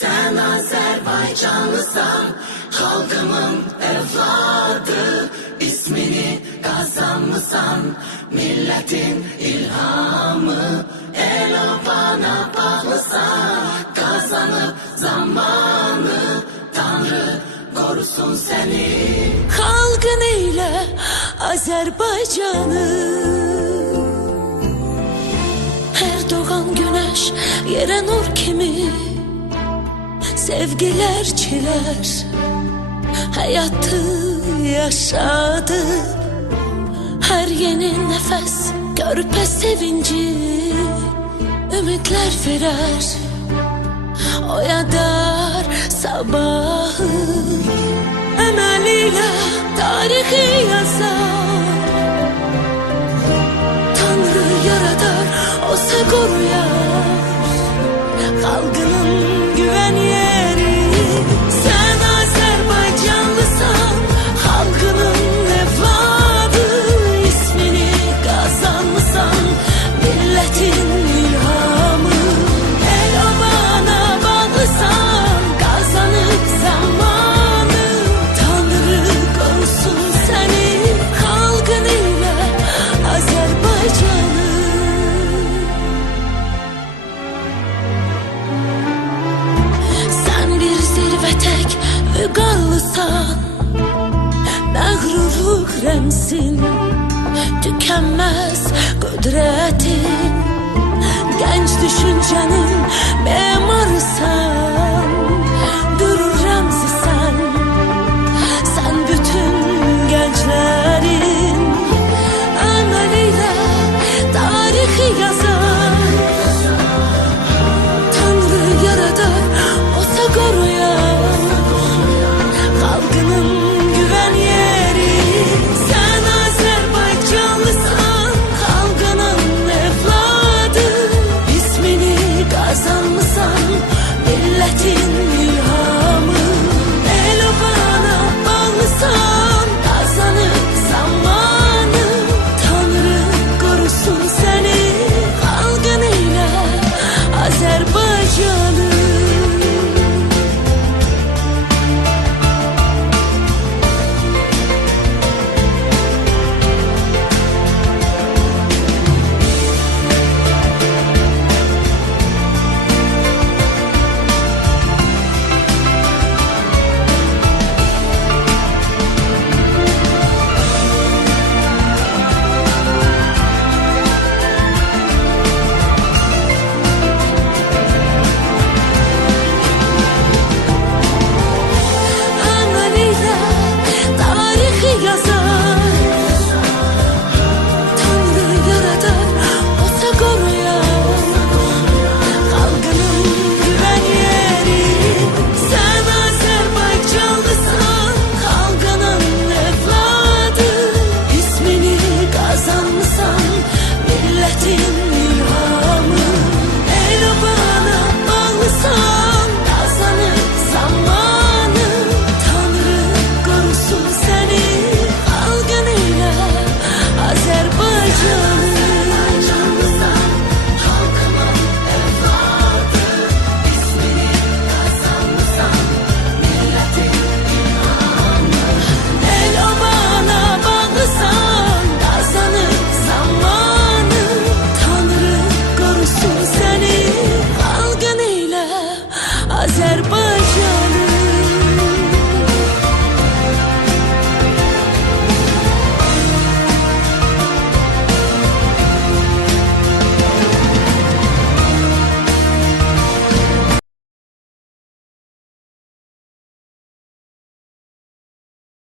Sen Azerbaycanlısan, halkımın evladı. İsmini kazanmışsan, milletin ilhamı. El-obana bağlısan, kazanıp zamanı. Tanrı korusun seni. Halkın eyle Azerbaycanı. Her doğan güneş yere nur kimi. Sevgiler çiler hayatı yaşadı. Her yeni nefes körpe sevinci, ümitler verer, oyadar sabahı. Emeliyle tarihi yazar, Tanrı yaradar, o se koruyar halkının güven yeri. Sen Azerbaycanlısan, halkının evladı. İsmini kazanmışsan, milletin ilhamı. El-obana bağlısan, kazanıp zamanı. Tanrı korusun seni, halkın ile Azerbaycanı. Tek vüqarlısan, məğrurluq rəmsin, tükenmez kudretin. Genç düşüncenin memarısan.